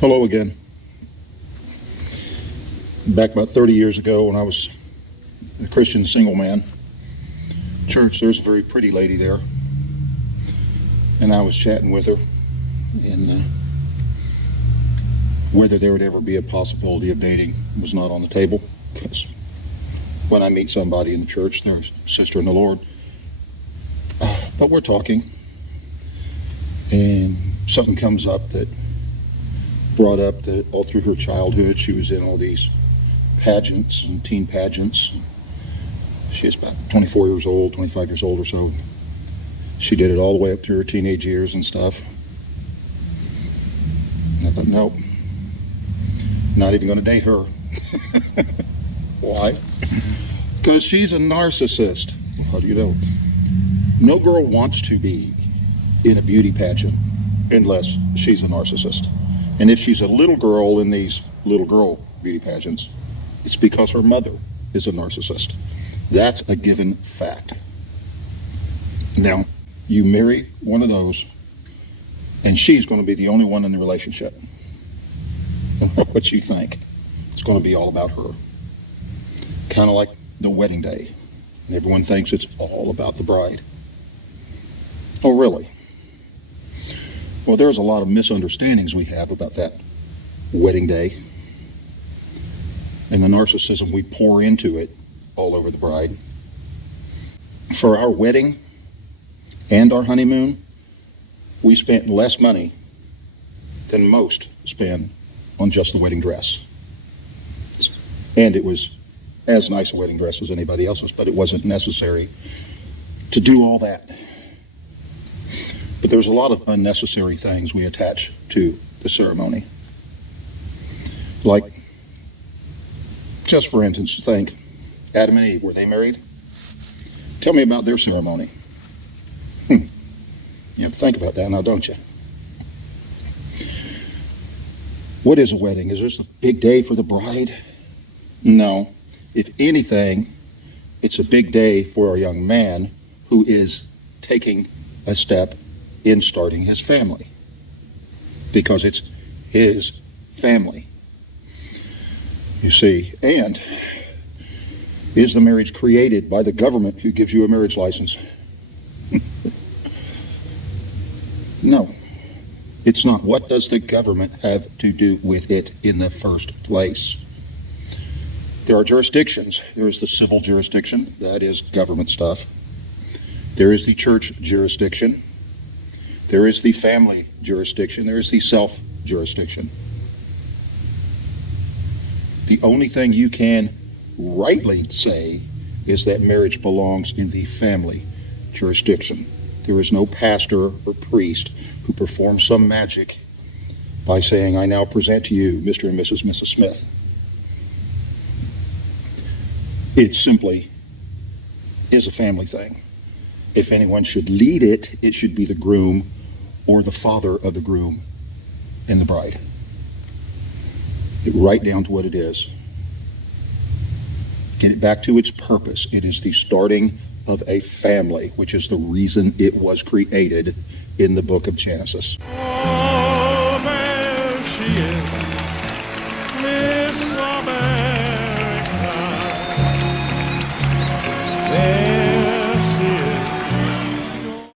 Hello again. Back about 30 years ago when I was a Christian single man, church, there's a very pretty lady there. And I was chatting with her, and whether there would ever be a possibility of dating was not on the table, because when I meet somebody in the church, they're a sister in the Lord. But we're talking, and something comes up that brought up that all through her childhood she was in all these pageants and teen pageants. She is about 24 years old, 25 years old or so. She did it all the way up through her teenage years and stuff. And I thought, nope, not even going to date her. Why? Because she's a narcissist. How do you know? No girl wants to be in a beauty pageant unless she's a narcissist. And if she's a little girl in these little girl beauty pageants, it's because her mother is a narcissist. That's a given fact. Now, you marry one of those, and she's going to be the only one in the relationship. What you think? It's going to be all about her. Kind of like the wedding day. And everyone thinks it's all about the bride. Oh, really? Well, there's a lot of misunderstandings we have about that wedding day and the narcissism we pour into it all over the bride. For our wedding and our honeymoon, we spent less money than most spend on just the wedding dress. And it was as nice a wedding dress as anybody else's, but it wasn't necessary to do all that. But there's a lot of unnecessary things we attach to the ceremony. Like, just for instance, think, Adam and Eve, were they married? Tell me about their ceremony. You have to think about that now, don't you? What is a wedding? Is this a big day for the bride? No. If anything, it's a big day for a young man who is taking a step in starting his family, because it's his family. You see, and is the marriage created by the government who gives you a marriage license? No, it's not. What does the government have to do with it in the first place? There are jurisdictions. There is the civil jurisdiction, that is government stuff. There is the church jurisdiction. There is the family jurisdiction. There is the self jurisdiction. The only thing you can rightly say is that marriage belongs in the family jurisdiction. There is no pastor or priest who performs some magic by saying, I now present to you Mr. and Mrs. Smith. It simply is a family thing. If anyone should lead it, it should be the groom or the father of the groom and the bride. Get right down to what it is. Get it back to its purpose. It is the starting of a family, which is the reason it was created in the book of Genesis.